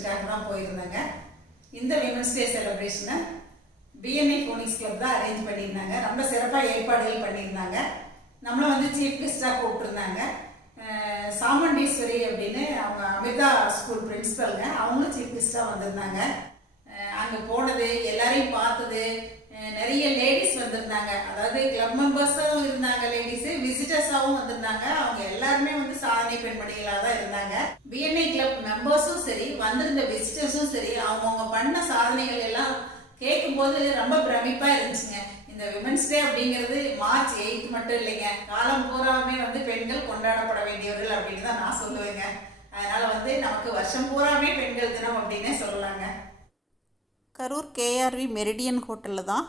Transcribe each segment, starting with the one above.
செலிப்ரேஷனுக்காக தான் போயிருந்தாங்க. இந்த விமன்ஸ் டே செலிப்ரேஷனை பிஎன்ஐ ஃபோனிக்ஸ் கிளப் தான் அரேஞ்ச் பண்ணியிருந்தாங்க. ரொம்ப சிறப்பாக ஏற்பாடுகள் பண்ணியிருந்தாங்க. நம்மளும் வந்து சீஃப் கெஸ்டாக கூப்பிட்டுருந்தாங்க. சாமுண்டீஸ்வரி அப்படின்னு அவங்க அமிர்தா ஸ்கூல் பிரின்சிபலுங்க, அவங்களும் சீஃப் கெஸ்டாக வந்திருந்தாங்க. அங்கே போனது, எல்லாரையும் பார்த்தது, நிறைய லேடிஸ் வந்திருந்தாங்க. அதாவது கிளப் மெம்பர்ஸும் இருந்தாங்க, லேடிஸு விசிட்டர்ஸாகவும் வந்திருந்தாங்க. அவங்க எல்லாருமே வந்து சாதனை பெண்மணிகளாக தான் இருந்தாங்க. பிஎன்ஐ கிளப் மெம்பர்ஸும் சரி, வந்திருந்த விசிட்டர்ஸும் சரி, அவங்கவுங்க பண்ண சாதனைகள் எல்லாம் கேட்கும்போது ரொம்ப பிரமிப்பாக இருந்துச்சுங்க. இந்த விமன்ஸ் டே அப்படிங்கிறது மார்ச் 8 மட்டும் இல்லைங்க, காலம் பூராமே வந்து பெண்கள் கொண்டாடப்பட வேண்டியவர்கள் அப்படின்னு தான் நான் சொல்லுவேங்க. அதனால வந்து நமக்கு வருஷம் பூராமே பெண்கள் தினம் அப்படின்னே சொல்லலாங்க. கரூர் கேஆர்வி மெரிடியன் ஹோட்டலில் தான்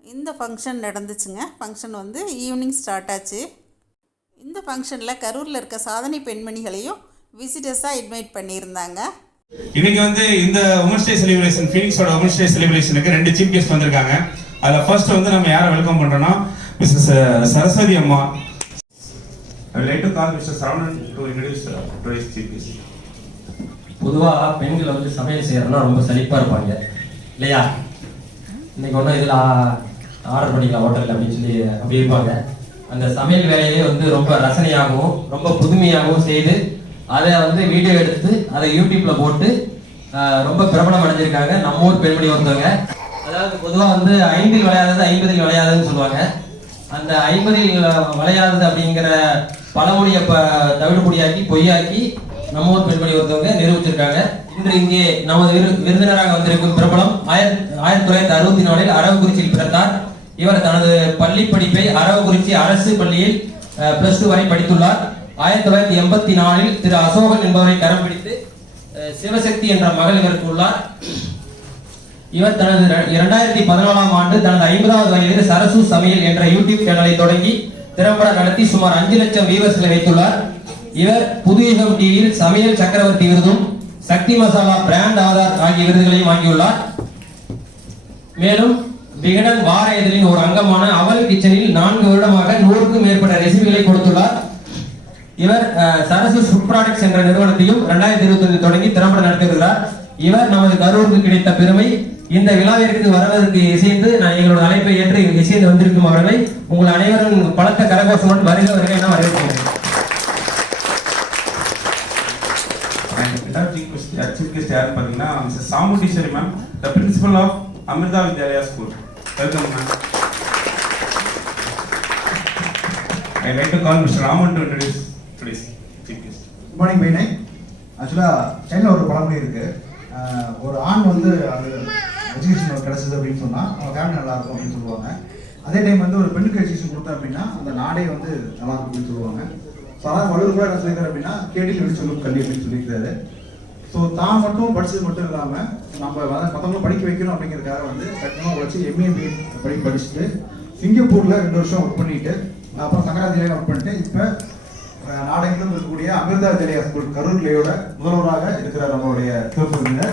இந்த ஃபங்க்ஷன் நடந்துச்சுங்க. ஃபங்க்ஷன் வந்து ஈவினிங் ஸ்டார்ட் ஆச்சு. இந்த ஃபங்க்ஷனில் கரூரில் இருக்க சாதனை பெண்மணிகளையும் விசிட்டர்ஸாக இன்வைட் பண்ணியிருந்தாங்க. இன்னைக்கு வந்து இந்த உமன்ஸ் டே செலிப்ரேஷன், ஃபீனிக்ஸோட உமன்ஸ் டே செலிப்ரேஷனுக்கு 2 சீஃப் கெஸ்ட் வந்திருக்காங்க. அதில் ஃபர்ஸ்ட் வந்து நம்ம யாரை வெல்கம் பண்ணுறோன்னா மிஸ்ஸஸ் சரஸ்வதி அம்மா. I would like to call Mr. Saravanan to introduce today's chief guest. பொதுவாக பெண்கள் வந்து சமையல் செய்யறதுனா ரொம்ப சலிப்பாக இருப்பாங்க இல்லையா? இன்னைக்கு ஒன்றும் இதில் ஆர்டர் பண்ணிக்கலாம் ஹோட்டலில் அப்படின்னு சொல்லி அப்படி இருப்பாங்க. அந்த சமையல் வேலையே வந்து ரொம்ப ரசனையாகவும் ரொம்ப புதுமையாகவும் செய்து அதை வந்து வீடியோ எடுத்து அதை யூடியூப்ல போட்டு ரொம்ப பிரபலம் அடைஞ்சிருக்காங்க நம்ம ஊர் பெண்மணி ஒருத்தவங்க. அதாவது பொதுவாக வந்து 5 விளையாதது 50 விளையாதுன்னு சொல்லுவாங்க. அந்த 50 விளையாதது அப்படிங்கிற பழமொழியை தவிடுபொடியாக்கி பொய்யாக்கி நம்ம ஊர் பெண்மணி ஒருத்தவங்க நிரூபிச்சிருக்காங்க. இன்று இங்கே நமது விருந்தினராக வந்திருக்கும் பிரபலம் 1964 அரவக்குறிச்சியில் பிறந்தார். இவர் தனது பள்ளி படிப்பை அரவக்குறிச்சி அரசு பள்ளியில் +2 வரை படித்துள்ளார். 1984 திரு அசோகன் என்பவரை கரம் பிடித்து சிவசக்தி என்ற மகள் இவருக்கு உள்ளார். இவர் தனது 2014ஆம் ஆண்டு தனது 50வது வயதில் சரசு சமையல் என்ற யூடியூப் சேனலை தொடங்கி திறம்பட நடத்தி சுமார் 5 லட்சம் வியூவர்ஸ்களை வைத்துள்ளார். இவர் புதுயுகம் டிவியில் சமையல் சக்கரவர்த்தி விருதும் சக்தி மசாலா பிராண்ட் ஆதார் ஆகிய விருதுகளையும் வாங்கியுள்ளார். மேலும் விகடன் வார இதழின் ஒரு அங்கமான அவல் கிச்சனில் 4 வருடமாக 100க்கும் மேற்பட்ட ரெசிபிகளை கொடுத்துள்ளார். இவர் சரசு ஃபுட் ப்ராடக்ட்ஸ் என்ற நிறுவனத்தையும் 2021 தொடங்கி திறம்பட நடத்தி வருகிறார். இவர் நமது கரூருக்கு கிடைத்த பெருமை. இந்த விழாவிற்கு வருவதற்கு இசைந்து நான் எங்களோட அழைப்பை ஏற்று இசைந்து வந்திருக்கும் அவர்களை உங்கள் அனைவரும் பலத்த கரகோஷமுடன் வருக வருக என வரவேற்கிறேன். Chief guest யாருன்னு பார்த்தீங்கன்னா Mrs Chamundeeswari ma'am, the principal of Amrita Vidyalaya school. Welcome ma'am. I like to call Mr. Raman to introduce today's chief guest. Good morning, Beinai. ஆக்சுவலாக சைனாவில் ஒரு பழமொழி இருக்கு, ஒரு ஆண் வந்து அது எஜுகேஷன் கிடைச்சது அப்படின்னு சொன்னால் அவங்க ஃபேமிலி நல்லா இருக்கும் அப்படின்னு சொல்லுவாங்க. அதே டைம் வந்து ஒரு பெண்ணுக்கு எஜுகேஷன் கொடுத்தா அப்படின்னா அந்த நாடே வந்து நல்லா இருக்கும் அப்படின்னு சொல்லுவாங்க. ஸோ அதான் வள்ளுவர் கூட என்ன சொல்லியிருக்காரு அப்படின்னா கேட்டில் விட்டு சொல்லும் கல்வி அப்படின்னு சொல்லியிருக்காரு. ஸோ தான் மட்டும் படித்தது மட்டும் இல்லாமல் நம்ம மற்றவங்களும் படிக்க வைக்கணும் அப்படிங்கிறதுக்காக வந்து கட்டணமாக உழைச்சி MA BA படிச்சுட்டு சிங்கப்பூரில் 2 வருஷம் ஒர்க் பண்ணிட்டு அப்புறம் சங்கராதிலையும் ஒர்க் பண்ணிட்டு இப்போ நாடெங்கிலும் இருக்கக்கூடிய அமிர்தா வித்யாலயா ஸ்கூல் கரூர்லையோட முதல்வராக இருக்கிற நம்மளுடைய திருப்பூரில்.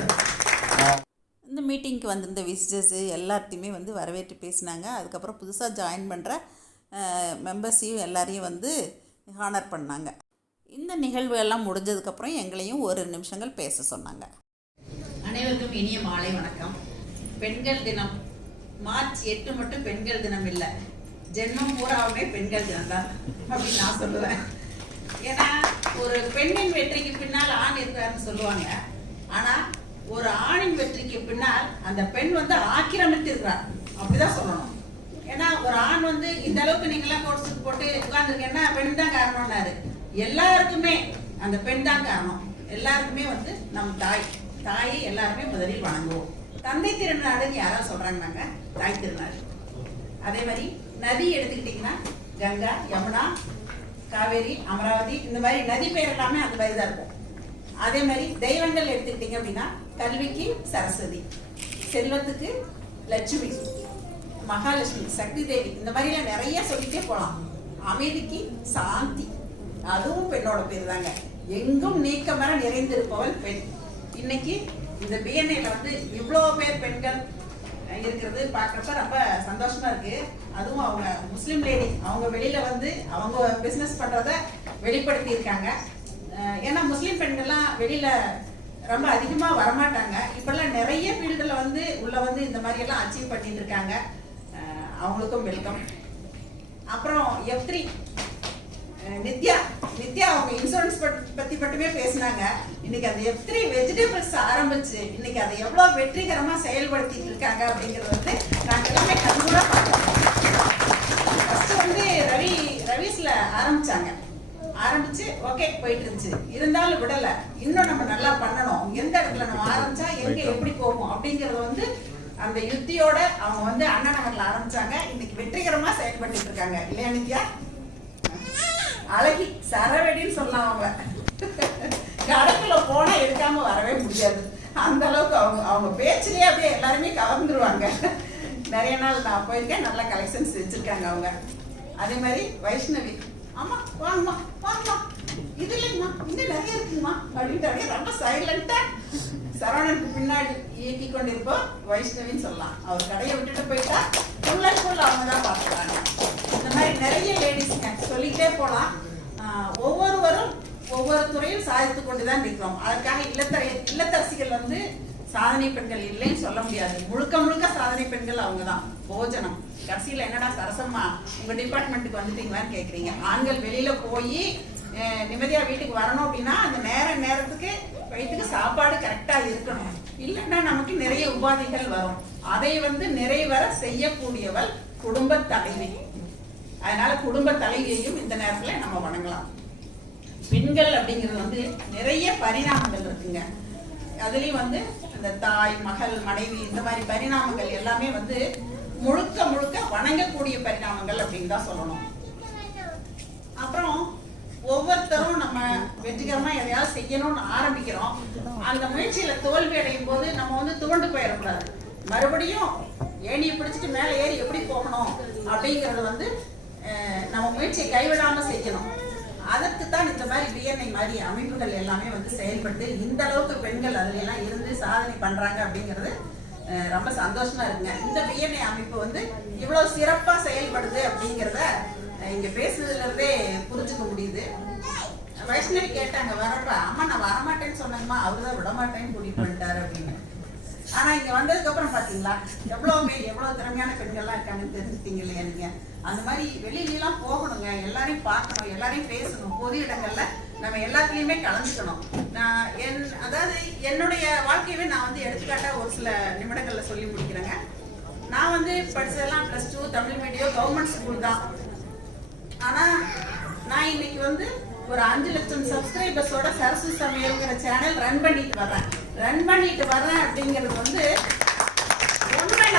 இந்த மீட்டிங்க்கு வந்திருந்த விசிட்டர்ஸு எல்லாத்தையுமே வந்து வரவேற்று பேசினாங்க. அதுக்கப்புறம் புதுசாக ஜாயின் பண்ணுற மெம்பர்ஸையும் எல்லாரையும் வந்து ஹானர் பண்ணாங்க. இந்த நிகழ்வு எல்லாம் முடிஞ்சதுக்கப்புறம் எங்களையும் 1 நிமிஷங்கள் பேச சொன்னாங்க. அனைவருக்கும் இனிய மாலை வணக்கம். பெண்கள் தினம் மார்ச் 8 மட்டும் பெண்கள் தினம் இல்லை, ஜென்மம் பூராவுமே பெண்கள் தினம் தான் அப்படின்னு நான் சொல்லுவேன். ஏன்னா ஒரு பெண்ணின் வெற்றிக்கு பின்னால் ஆண் இருக்கிறாருன்னு சொல்லுவாங்க. ஆனால் ஒரு ஆணின் வெற்றிக்கு பின்னால் அந்த பெண் வந்து ஆக்கிரமித்து இருக்கிறார் அப்படிதான் சொல்லணும். ஏன்னா ஒரு ஆண் வந்து இந்த அளவுக்கு நீங்களாம் கோர்ஸ் போட்டு உட்கார்ந்துருக்கேன்னா பெண் தான் காரணம்னாரு. எல்லாருக்குமே அந்த பெண் தான் காரணம். எல்லாருக்குமே வந்து நம் தாயை எல்லாருமே முதலில் வணங்குவோம். தந்தை திருநாடுன்னு யாராவது சொல்றாங்கன்னாங்க தாய் திருநாடு. அதே மாதிரி நதி எடுத்துக்கிட்டீங்கன்னா கங்கா, யமுனா, காவேரி, அமராவதி, இந்த மாதிரி நதி பேர் எல்லாமே அந்த மாதிரி தான் இருக்கும். அதே மாதிரி தெய்வங்கள் எடுத்துக்கிட்டீங்க அப்படின்னா கல்விக்கு சரஸ்வதி, செல்வத்துக்கு லட்சுமி, மகாலட்சுமி, சக்தி தேவி, இந்த மாதிரிலாம் நிறைய சொல்லிட்டே போகலாம். அமைதிக்கு சாந்தி, அதுவும் பெண்ணோட பேர் தாங்க. எங்கும் நீக்கமர நிறைந்திருப்பவள் பெண். இன்னைக்கு இந்த பிஎன்ஐல வந்து இவ்வளோ பேர் பெண்கள் இருக்கிறது பார்க்குறப்ப ரொம்ப சந்தோஷமா இருக்கு. அதுவும் அவங்க முஸ்லீம் லேடி, அவங்க வெளியில வந்து அவங்க பிஸ்னஸ் பண்றத வெளிப்படுத்தி இருக்காங்க. ஏன்னா முஸ்லீம் பெண்கள்லாம் வெளியில ரொம்ப அதிகமாக வரமாட்டாங்க. இப்போல்லாம் நிறைய ஃபீல்டில் வந்து உள்ள வந்து இந்த மாதிரியெல்லாம் அச்சீவ் பண்ணிட்டு இருக்காங்க. அவங்களுக்கும் வெல்கம். அப்புறம் F3 நித்யா அவங்க இன்சூரன்ஸ் பற்றி மட்டுமே பேசினாங்க. இன்னைக்கு அந்த F3 வெஜிடபிள்ஸ் ஆரம்பிச்சு இன்னைக்கு அதை எவ்வளோ வெற்றிகரமாக செயல்படுத்திட்டு இருக்காங்க அப்படிங்கிறது வந்து நாங்கள் எல்லாமே கண்கூட பார்த்தோம். ஃபர்ஸ்ட் வந்து ரவீஸ்ல ஆரம்பிச்சு ஓகே போயிட்டு இருந்துச்சு. இருந்தாலும் விடலை, இன்னும் நம்ம நல்லா பண்ணணும், எந்த இடத்துல நம்ம ஆரம்பிச்சா எங்க எப்படி போகும் அப்படிங்கறது வந்து அந்த யுத்தியோட அவங்க வந்து அண்ணா நகர்ல ஆரம்பிச்சாங்க. இன்னைக்கு வெற்றிகரமா செயல்பட்டு இருக்காங்க இல்லையா நித்யா? அழகி சரவெடின்னு சொல்லலாம். அவங்க கடைக்குள்ள போனா எடுக்காம வரவே முடியாது, அந்த அளவுக்கு அவங்க பேச்சிலேயே அப்படியே எல்லாருமே கவர்ந்துருவாங்க. நிறைய நாள் நான் போயிருக்கேன், நல்ல கலெக்ஷன்ஸ் வச்சிருக்காங்க அவங்க. அதே மாதிரி வைஷ்ணவி, ஆமா வாங்கம்மா இது இல்லைங்கம்மா இன்னும் நிறைய இருக்குங்கம்மா அப்படின்ட்டு அப்படியே ரொம்ப சைலண்டா சரவணனுக்கு பின்னாடி இயக்கி கொண்டிருப்போம் வைஷ்ணவின்னு சொல்லலாம். அவர் கடையை விட்டுட்டு போயிட்டா ஃபுல் அண்ட் ஃபுல் அவங்க தான் பார்த்துக்கிறாங்க. இந்த மாதிரி நிறைய லேடிஸ்ங்க சொல்லிக்கிட்டே போகலாம். ஒவ்வொருவரும் ஒவ்வொரு துறையும் சாதித்து கொண்டுதான் இருக்கிறோம். அதற்காக இல்லத்தரசிகள் வந்து சாதனை பெண்கள் இல்லைன்னு சொல்ல முடியாது. முழுக்க சாதனை பெண்கள் அவங்க தான். போஜனம் கடைசியில் என்னடா சரசம்மா உங்க டிபார்ட்மெண்ட்டுக்கு வந்துட்டீங்களான்னு கேட்குறீங்க. ஆண்கள் வெளியில போய் நிம்மதியா வீட்டுக்கு வரணும் அப்படின்னா அந்த நேரத்துக்கு வயிற்றுக்கு சாப்பாடு கரெக்டா இருக்கணும். இல்லைன்னா நமக்கு நிறைய உபாதைகள் வரும். அதை வந்து நிறைவேற செய்யக்கூடியவள் குடும்ப தலைவி. அதனால குடும்ப தலைவியையும் இந்த நேரத்துல நம்ம வணங்கலாம். பெண்கள் அப்படிங்கிறது வந்து நிறைய பரிணாமங்கள் இருக்குங்க. அதுலயும் வந்து அந்த தாய், மகள், மனைவி இந்த மாதிரி பரிணாமங்கள் எல்லாமே வந்து முழுக்க வணங்கக்கூடிய பரிணாமங்கள் அப்படின்னு தான் சொல்லணும். அப்புறம் ஒவ்வொருத்தரும் நம்ம வெற்றிகரமா எதையாவது செய்யணும்னு ஆரம்பிக்கிறோம். அந்த முயற்சியில தோல்வி அடையும் போது நம்ம வந்து துவண்டு போயிடக்கூடாது. மறுபடியும் ஏணியை பிடிச்சிட்டு மேலே ஏறி எப்படி போகணும் அப்படிங்கறது வந்து நம்ம முயற்சியை கைவிடாம செய்யணும். அதற்கு தான் இந்த மாதிரி BNI மாதிரி அமைப்புகள் எல்லாமே வந்து செயல்பட்டு இந்த அளவுக்கு பெண்கள் அதுல எல்லாம் இருந்து சாதனை பண்றாங்க அப்படிங்கிறது ரொம்ப சந்தோஷமா இருக்குங்க. இந்த BNI அமைப்பு வந்து இவ்வளவு சிறப்பா செயல்படுது அப்படிங்கிறத இங்க பேசுறதுல இருந்தே புரிஞ்சுக்க முடியுது. வைஷ்ணவி கேட்டாங்க வரப்ப, அம்மா நான் வரமாட்டேன்னு சொன்னேங்கம்மா, அவருதான் விட மாட்டேன்னு கூட்டிட்டு வந்துட்டாரு அப்படின்னு. ஆனா இங்க வந்ததுக்கு அப்புறம் பாத்தீங்களா எவ்வளவு திறமையான பெண்கள்லாம் இருக்காங்கன்னு தெரிஞ்சுட்டீங்க இல்லையா? நீங்க அந்த மாதிரி வெளியிலாம் போகணுங்க, எல்லாரையும் பார்க்கணும், எல்லாரையும் பேசணும், பொது இடங்கள்ல நம்ம எல்லாத்துலயுமே கலந்துக்கணும். அதாவது என்னுடைய வாழ்க்கையவே நான் வந்து எடுத்துக்காட்டா ஒரு சில நிமிடங்கள்ல சொல்லி முடிக்கிறேங்க. நான் வந்து படிச்சதெல்லாம் +2 தமிழ் மீடியம் கவர்மெண்ட் ஸ்கூல் தான். ஆனா நான் இன்னைக்கு வந்து ஒரு 5 லட்சம் சப்ஸ்கிரைபர்ஸோட சரசு சமையல்ங்கிற சேனல் ரன் பண்ணிட்டு வர்றேன் அப்படிங்கிறது வந்து உண்மை.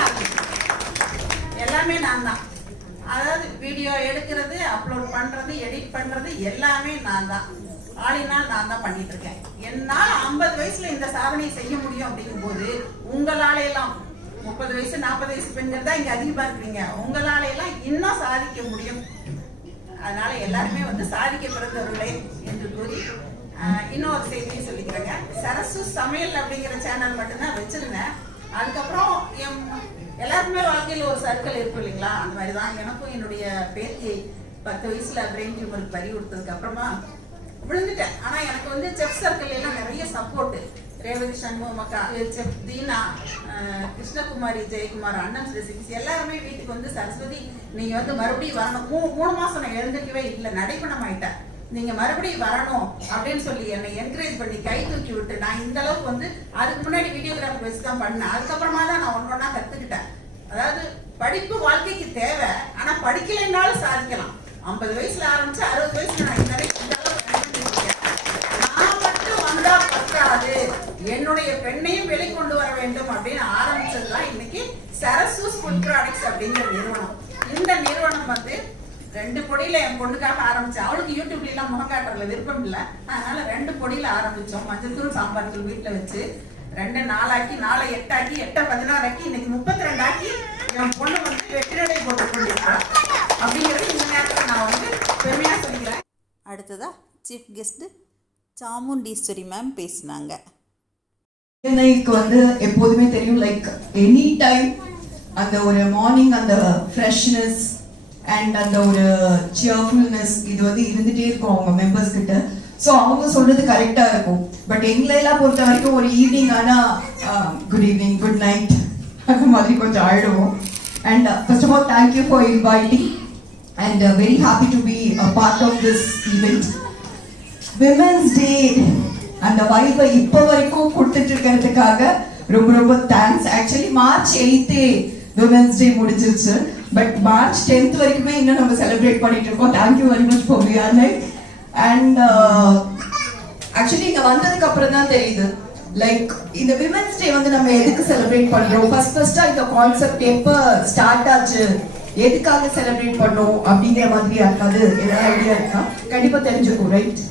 எல்லாமே நான் தான். அதாவது வீடியோ எடுக்கிறது, அப்லோட் பண்றது, எடிட் பண்றது எல்லாமே நான் தான். ஆளினால் நான் தான் பண்ணிட்டு இருக்கேன். என்னால் 50 வயசுல இந்த சாதனை செய்ய முடியும் அப்படிங்கும் போது உங்களால எல்லாம் 30 வயசு 40 வயசு பெண்கள் தான் இங்க அதிகமா இருக்கிறீங்க. உங்களால எல்லாம் இன்னும் சாதிக்க முடியும். அதனால எல்லாருமே வந்து சாதிக்க பிறந்தவர்களே என்று கூறி இன்னொரு செய்தியை சொல்லிக்கிறேங்க. சரசு சமையல் அப்படிங்கிற சேனல் மட்டும்தான் வச்சிருந்தேன். அதுக்கப்புறம் எல்லாருக்குமே வாழ்க்கையில் ஒரு சர்க்கிள் இருக்கும் இல்லைங்களா? அந்த மாதிரிதான் எனக்கும் என்னுடைய பேத்தியை 10 வயசுல பிரெயின் டியூமருக்கு பறி கொடுத்ததுக்கு அப்புறமா விழுந்துட்டேன். ஆனா எனக்கு வந்து செஃப் சர்க்கிள் எல்லாம் நிறைய சப்போர்ட். ரேவதி சண்முகம் அக்கா, செஃப் தீனா, கிருஷ்ணகுமாரி, ஜெயக்குமார், அண்ணன் ரெசிபிஸ் எல்லாருமே வீட்டுக்கு வந்து சரஸ்வதி நீங்க வந்து மறுபடியும் வரணும். 3 மாசம் நான் எழுந்திருக்கவே இல்லை, நடைபெணம் ஆயிட்டேன். நீங்க மறுபடியும் வரணும் அப்படின்னு சொல்லி என்னை என்கரேஜ் பண்ணி கை தூக்கி விட்டு நான் இந்த அளவுக்கு வந்து அதுக்கு முன்னாடி வீடியோகிராஃபி வச்சுதான் பண்ணேன். அதுக்கப்புறமா தான் நான் ஒன்னொன்னா கத்துக்கிட்டேன். அதாவது படிப்பு வாழ்க்கைக்கு தேவை, ஆனா படிக்கலைன்னாலும் சாதிக்கலாம். 50 வயசுல ஆரம்பிச்சு 60 வயசுல நான் இந்த அளவுக்கு நான் மட்டும் வந்தா பத்தாது, என்னுடைய பெண்ணையும் வெளிக்கொண்டு வர வேண்டும் அப்படின்னு ஆரம்பிச்சதுதான் இன்னைக்கு சரசு ஃபுட் ப்ராடக்ட்ஸ் அப்படிங்கிற நிறுவனம். இந்த நிறுவனம் வந்து 2 பொடியில என் பொண்ணுக்காக ஆரம்பிச்சேன். அவளுக்கு யூடியூப்ல எல்லாம் முகம் காட்டுறதுல விருப்பம் இல்லை. அதனால 2 பொடியில ஆரம்பிச்சோம். மஞ்சள் தூள், சாம்பார் தூள் வீட்டுல வச்சு 2 4 ஆக்கி 4 8 ஆக்கி 8 16 ஆக்கி இன்னைக்கு 32 ஆக்கி என் பொண்ணு வந்து வெற்றிநடை போட்டு கொண்டிருக்கா அப்படிங்கிறது இந்த நேரத்தில் நான் வந்து பெருமையா சொல்லிக்கிறேன். அடுத்ததா சீஃப் கெஸ்ட் சாமுண்டீஸ்வரி மேம் பேசினாங்க. எனக்கு வந்து எப்போதுமே தெரியும், லைக் எனி டைம் அந்த ஒரு மார்னிங் அந்த ஃப்ரெஷ்னஸ் அண்ட் அந்த ஒரு சியர்ஃபுல்னஸ் இது வந்து இருந்துகிட்டே இருக்கும் அவங்க மெம்பர்ஸ் கிட்ட. ஸோ அவங்க சொல்றது கரெக்டா இருக்கும். பட் எங்களெல்லாம் பொறுத்த வரைக்கும் ஒரு ஈவினிங் ஆனா குட் ஈவினிங், குட் நைட் அந்த மாதிரி கொஞ்சம் ஆயிடுவோம். And first of all thank you for inviting and very happy to be a part of this event. Women's day அந்த வைபை இப்போ வரைக்கும் கொடுத்துட்டு இருக்கிறதுக்காக ரொம்ப ரொம்ப thanks. Actually March 8 women's day முடிஞ்சிருச்சு, பட் மார்ச் 10 வரைக்குமே இன்னும் நம்ம செலிப்ரேட் பண்ணிட்டு இருக்கோம். Thank you very much for wear. And actually இங்க வந்ததுக்கு அப்புறம் தான் தெரியுது லைக் இந்த விமென்ஸ் டே வந்து நம்ம எதுக்கு செலிப்ரேட் பண்றோம், ஃபர்ஸ்டா இந்த கான்செப்ட் எப்ப ஸ்டார்ட் ஆச்சு, எதுக்காக செலிப்ரேட் பண்ணோம் அப்படிங்கிற மாதிரி இருக்காது. ஏதாவது ஐடியா இருக்கா? கண்டிப்பா தெரிஞ்சுக்கும், ரைட்?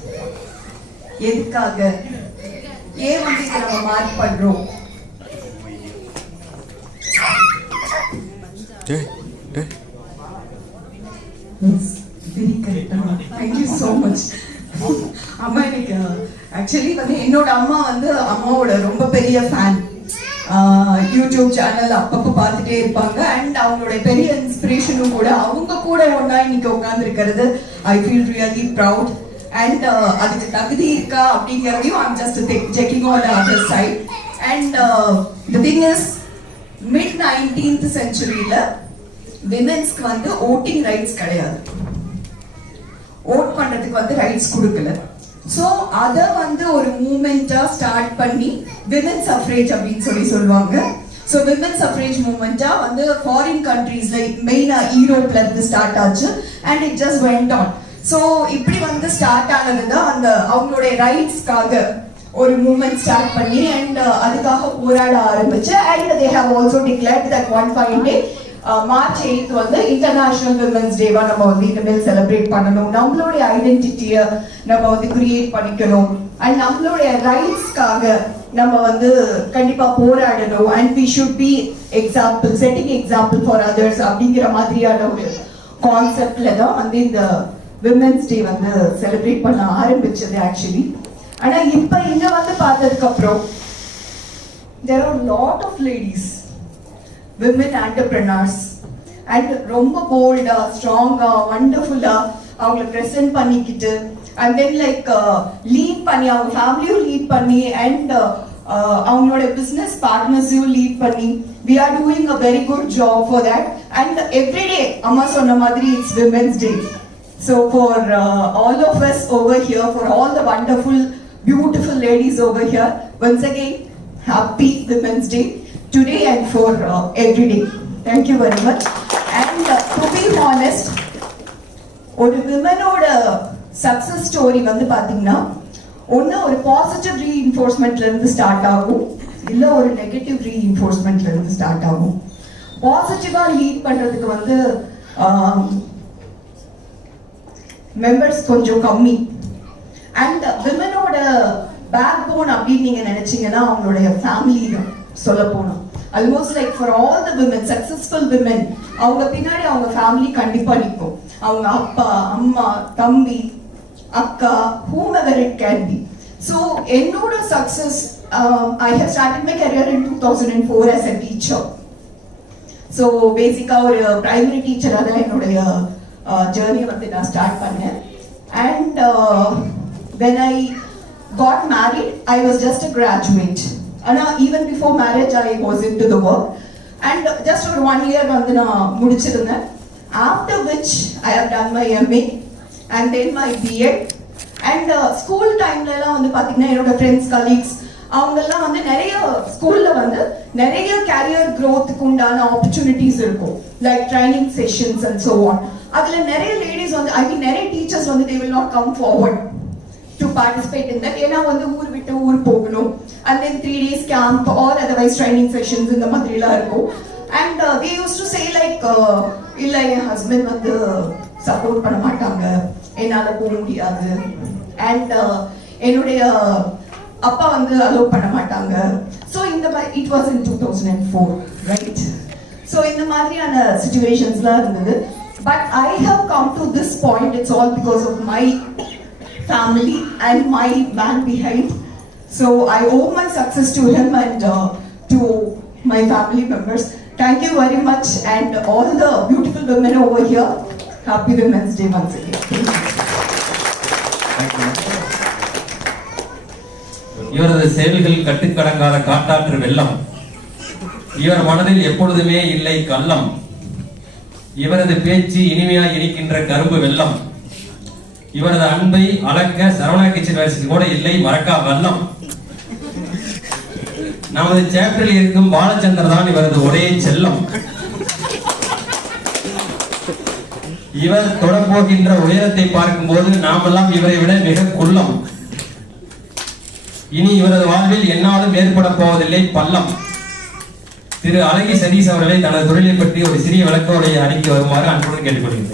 எதுக்காக, ஏன் வந்து இதை நம்ம மார்க் பண்றோம்? Thank you so much. அம்மா எனக்கு ஆக்சுவலி வந்து என்னோட அம்மா வந்து அம்மாவோட ரொம்ப பெரிய ஃபேன். யூடியூப் சேனல் அப்பப்போ பார்த்துட்டே இருப்பாங்க. அண்ட் அவங்களுடைய பெரிய இன்ஸ்பிரேஷனும் கூட. அவங்க கூட ஒன்னா இன்னைக்கு உட்கார்ந்து இருக்கிறது I feel really proud. And அதுக்கு தகுதி இருக்கா அப்படிங்கிறதையும் I'm just checking on the other side. And the thing is mid 19th செஞ்சுரியில விமென்ஸ்க்கு வந்து ஓட்டிங் ரைட்ஸ் கிடையாது. ஓட் பண்றதுக்கு வந்து ரைட்ஸ் கொடுக்கல. ஸோ அதை வந்து ஒரு மூமெண்டா ஸ்டார்ட் பண்ணி விமென்ஸ் சஃப்ரேஜ் அப்படின்னு சொல்லுவாங்க. ஸோ விமென்ஸ் சஃப்ரேஜ் மூமெண்டா வந்து ஃபாரின் கண்ட்ரீஸ்ல மெயினா யூரோப்ல இருந்து ஸ்டார்ட் ஆச்சு. And it just went on. So இப்படி வந்து ஸ்டார்ட் ஆனதுதான் அந்த அவங்களுடைய ரைட்ஸ்க்காக ஒரு மூமெண்ட் ஸ்டார்ட் பண்ணி அண்ட் அதுக்காக போராட ஆரம்பிச்சு. And they have also declared that one fine day March 8 வந்து இன்டர்நேஷனல் விமென்ஸ் டேவா நம்ம வந்து இனிமேல் செலிப்ரேட் பண்ணணும். நம்மளுடைய ஐடென்டிட்டியை நம்ம வந்து கிரியேட் பண்ணிக்கணும். அண்ட் நம்மளுடைய ரைட்ஸ்க்காக நம்ம வந்து கண்டிப்பா போராடணும். And we should be example, setting example for others அப்படிங்கிற மாதிரியான ஒரு கான்செப்ட்ல தான் வந்து இந்த விமென்ஸ் டே வந்து செலிப்ரேட் பண்ண ஆரம்பிச்சது ஆக்சுவலி. ஆனா இப்ப இங்க வந்து பார்த்ததுக்கு அப்புறம் there are a lot of ladies, women entrepreneurs, and ரொம்ப போல்டா, ஸ்ட்ராங்கா, வண்டர்ஃபுல்லா அவங்கள ப்ரெசென்ட் பண்ணிக்கிட்டு அண்ட் தென் லைக் லீட் பண்ணி அவங்க ஃபேமிலியும் லீட் பண்ணி அண்ட் அவங்களோட பிஸ்னஸ் பார்ட்னர்ஸையும் லீட் பண்ணி we are doing a very good job for that. And every day அம்மா சொன்ன மாதிரி it's Women's Day. So for all of us over here, for all the wonderful beautiful ladies over here, once again happy Women's Day today and for every day. Thank you very much. And to be honest, ஒரு விமனோட success story வந்து பாத்தீங்கன்னா ஒன்னு ஒரு positive ரீஇன்ஃபோர்ஸ்மெண்ட்ல இருந்து start ஆகும், இல்ல ஒரு negative ரீஇன்ஃபோர்ஸ்மெண்ட்ல இருந்து ஸ்டார்ட் ஆகும். பாசிட்டிவா லீட் பண்றதுக்கு வந்து மெம்பர்ஸ் கொஞ்சம் கம்மி. அண்ட் விமனோட பேக் போன் அப்படின்னு நீங்க நினைச்சீங்கன்னா அவங்களுடைய ஃபேமிலி தான் சொல்ல போனோம். Almost like for all the women, successful women, அவங்க பின்னாடி அவங்க ஃபேமிலி கண்டிப்பா நிற்கும். அவங்க அப்பா, அம்மா, தம்பி, அக்கா, whomever it can be. So என்னோட success, I have started my career in 2004 as a teacher. So பேசிக்கா ஒரு பிரைமரி டீச்சரா தான் என்னுடைய ஜர்னியை வந்து நான் ஸ்டார்ட் பண்ணேன். And when I got married, I was just a graduate. ஆனா even before marriage I was into the work. And just for 1 year வந்து நான் முடிச்சிருந்தேன். After which I have done my MA and then my BEd. And school timeல எல்லாம் வந்து பாத்தீங்கன்னா என்னோட friends, colleagues அவங்கெல்லாம் வந்து நிறைய ஸ்கூல்ல வந்து நிறைய கேரியர் growthக்கு உண்டான ஆப்பர்ச்சுனிட்டிஸ் இருக்கும், like training sessions and so on. அதுல நிறைய லேடிஸ் வந்து நிறைய டீச்சர்ஸ் வந்து they will not come forward to participate in that. ஏன்னா வந்து ஊர் விட்டு ஊர் போகணும். And then 3 days camp or otherwise training sessions இந்த மாதிரிலாம் இருக்கும். And they used to say like இல்ல என் ஹஸ்பண்ட் வந்து சப்போர்ட் பண்ண மாட்டாங்க, என்னால போக முடியாது. அண்ட் என்னுடைய அப்பா வந்து அலோவ் பண்ண மாட்டாங்க. ஸோ இந்த மாதிரி it was in 2004, right? So இந்த மாதிரியான சிச்சுவேஷன்ஸ்லாம் இருந்தது. But I have come to this point. It's all because of my family and my man behind. So I owe my success to him and to my family members. Thank you very much, and all the beautiful women over here. Happy Women's Day once again. Thank you. இவரது செயல்கள் கட்டுக்கடங்காத காட்டாற்று வெள்ளம். இவர் மனதில் எப்பொழுதுமே இல்லை கள்ளம். இவரது பேச்சு இனிமையாய் இனிக்கின்ற கரும்பு வெள்ளம். இவரது அன்பை அளக்க சரவணா கிச்சன் வேலைக்கு கூட இல்லை மறக்கா வல்லம். நமது சேப்டரில் இருக்கும் பாலச்சந்தர் தான் இவரது ஒரே செல்லம். இவர் தொடப்போகின்ற உயரத்தை பார்க்கும் போது நாமெல்லாம் இவரை விட மிக குள்ளம். இனி இவரது வாழ்வில் என்னாலும் ஏற்பட போவதில்லை பள்ளம். திரு அழகி சதீஷ் அவர்களை தனது தொழிலை பற்றி ஒரு சிறிய விளக்கோடைய அறிக்கை வருமாறு அன்புடன் கேட்டுக்கொள்கிறேன்.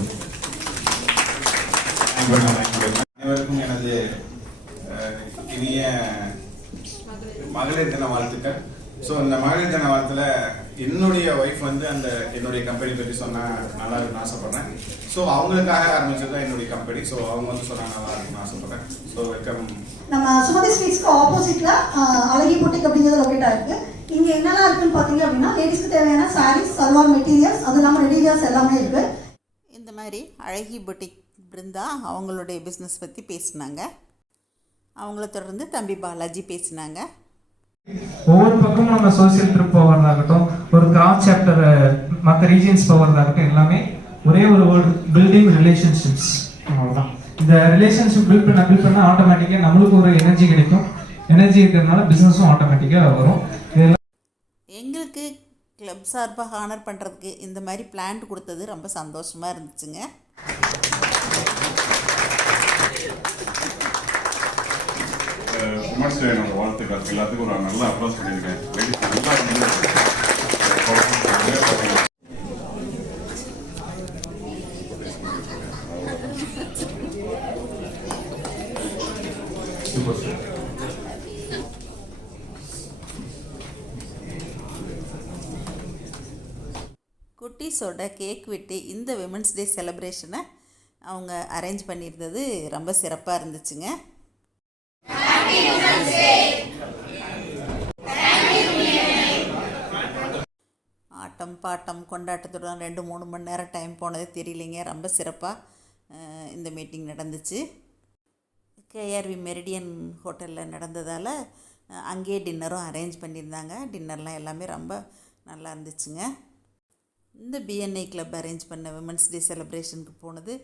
அனைவருக்கும் எனது இனிய மகளிர் தின வாழ்த்துக்கள். ஸோ இந்த மகளிர் தின வாழ்த்துல என்னுடைய ஒய்ஃப் வந்து என்னுடைய கம்பெனி பற்றி சொன்னா நல்லா இருக்குன்னு ஆசைப்படுறேன். ஸோ அவங்களுக்காக ஆரம்பிச்சது தான் என்னுடைய கம்பெனி. ஸோ அவங்க வந்து சொன்னா நல்லா இருக்குன்னு ஆசைப்படுறேன். So welcome. நம்ம சுமதி ஸ்வீட்ஸ்க்கு ஆப்போசிட்ல அழகி பொட்டிக் அப்படிங்கிறது லொக்கேட் ஆயிருக்கு. இங்க என்னெல்லாம் இருக்குன்னு பாத்தீங்க அப்படின்னா லேடிஸ்க்கு தேவையான சாரீஸ், சல்வார் மெட்டீரியல்ஸ், அது இல்லாமல் ரெடிவேர்ஸ் எல்லாமே இருக்கு. இந்த மாதிரி அழகி பொட்டிக் பிருந்தா அவங்களுடைய பிஸ்னஸ் பற்றி பேசினாங்க. அவங்கள தொடர்ந்து தம்பி பாலாஜி பேசினாங்க. ஒவ்வொரு பக்கமும் நம்ம சோசியல் ட்ரிப் போகிறதாகட்டும், ஒரு கிராஃப்ட் சாப்டர் மற்ற ரீஜியன்ஸ் போகிறதாகட்டும், எல்லாமே ஒரே ஒரு வேர்டு, பில்டிங் ரிலேஷன்ஷிப்ஸ். அவ்வளோதான். இந்த ரிலேஷன்ஷிப் பில்ட் பண்ண ஆட்டோமேட்டிக்காக நம்மளுக்கு ஒரு எனர்ஜி கிடைக்கும். எனர்ஜி இருக்கிறதுனால பிஸ்னஸும் ஆட்டோமேட்டிக்காக வரும். எங்களுக்கு கிளப் சார்பாக ஹானர் பண்ணுறதுக்கு இந்த மாதிரி பிளான்ட் கொடுத்தது ரொம்ப சந்தோஷமாக இருந்துச்சுங்க. உமன்ஸ் டே என்னோட வாழ்த்துக்கள். எல்லாத்துக்கும் ஒரு நல்ல அப்ரோச் பண்ணியிருக்கேன். குட்டீஸோட கேக் வெட்டி இந்த விமன்ஸ் டே செலிப்ரேஷனை அவங்க அரேஞ்ச் பண்ணியிருந்தது ரொம்ப சிறப்பாக இருந்துச்சுங்க. ஆட்டம் பாட்டம் கொண்டாட்டத்துடன் 2-3 மணி நேரம் டைம் போனதே தெரியலைங்க. ரொம்ப சிறப்பாக இந்த மீட்டிங் நடந்துச்சு. கேஆர்வி மெரிடியன் ஹோட்டலில் நடந்ததால் அங்கேயே டின்னரும் அரேஞ்ச் பண்ணியிருந்தாங்க. டின்னர்லாம் எல்லாமே ரொம்ப நல்லா இருந்துச்சுங்க. இந்த பிஎன்ஐ கிளப் அரேஞ்ச் பண்ண விமன்ஸ் டே செலிப்ரேஷனுக்கு போனது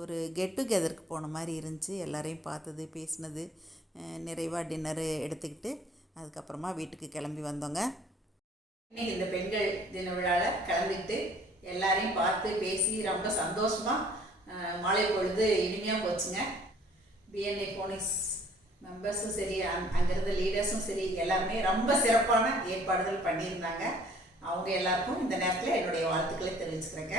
ஒரு கெட் டுகெதருக்கு போன மாதிரி இருந்துச்சு. எல்லாரையும் பார்த்தது, பேசினது, நிறைவாக டின்னரு எடுத்துக்கிட்டு அதுக்கப்புறமா வீட்டுக்கு கிளம்பி வந்தோங்க. இன்னைக்கு இந்த பெண்கள் தின விழாவில் கலந்துக்கிட்டு எல்லாரையும் பார்த்து பேசி ரொம்ப சந்தோஷமாக மாலை பொழுது இனிமையாக போச்சுங்க. பிஎன்ஐ போனிக்ஸ் மெம்பர்ஸும் சரி, அங்கிருந்த லீடர்ஸும் சரி, எல்லாருமே ரொம்ப சிறப்பான ஏற்பாடுகள் பண்ணியிருந்தாங்க. அவங்க எல்லாருக்கும் இந்த நேரத்தில் என்னுடைய வாழ்த்துக்களை தெரிவிச்சுக்கிறேங்க.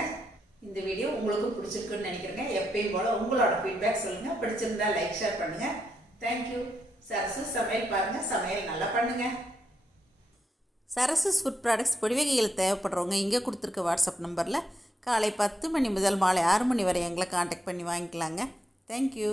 இந்த வீடியோ உங்களுக்கு பிடிச்சிருக்குன்னு நினைக்கிறேங்க. எப்பயும் போல் உங்களோட ஃபீட்பேக் சொல்லுங்கள். பிடிச்சிருந்தா லைக், ஷேர் பண்ணுங்கள். தேங்க்யூ. சரசு சமையல் பாருங்கள், சமையல் நல்லா பண்ணுங்கள். சரசு ஃபுட் ப்ராடக்ட்ஸ் பொடி வகைகள் தேவைப்படுறவங்க இங்கே கொடுத்துருக்க வாட்ஸ்அப் நம்பரில் காலை 10 மணி முதல் மாலை 6 மணி வரை எங்களை காண்டாக்ட் பண்ணி வாங்கிக்கலாங்க. தேங்க்யூ.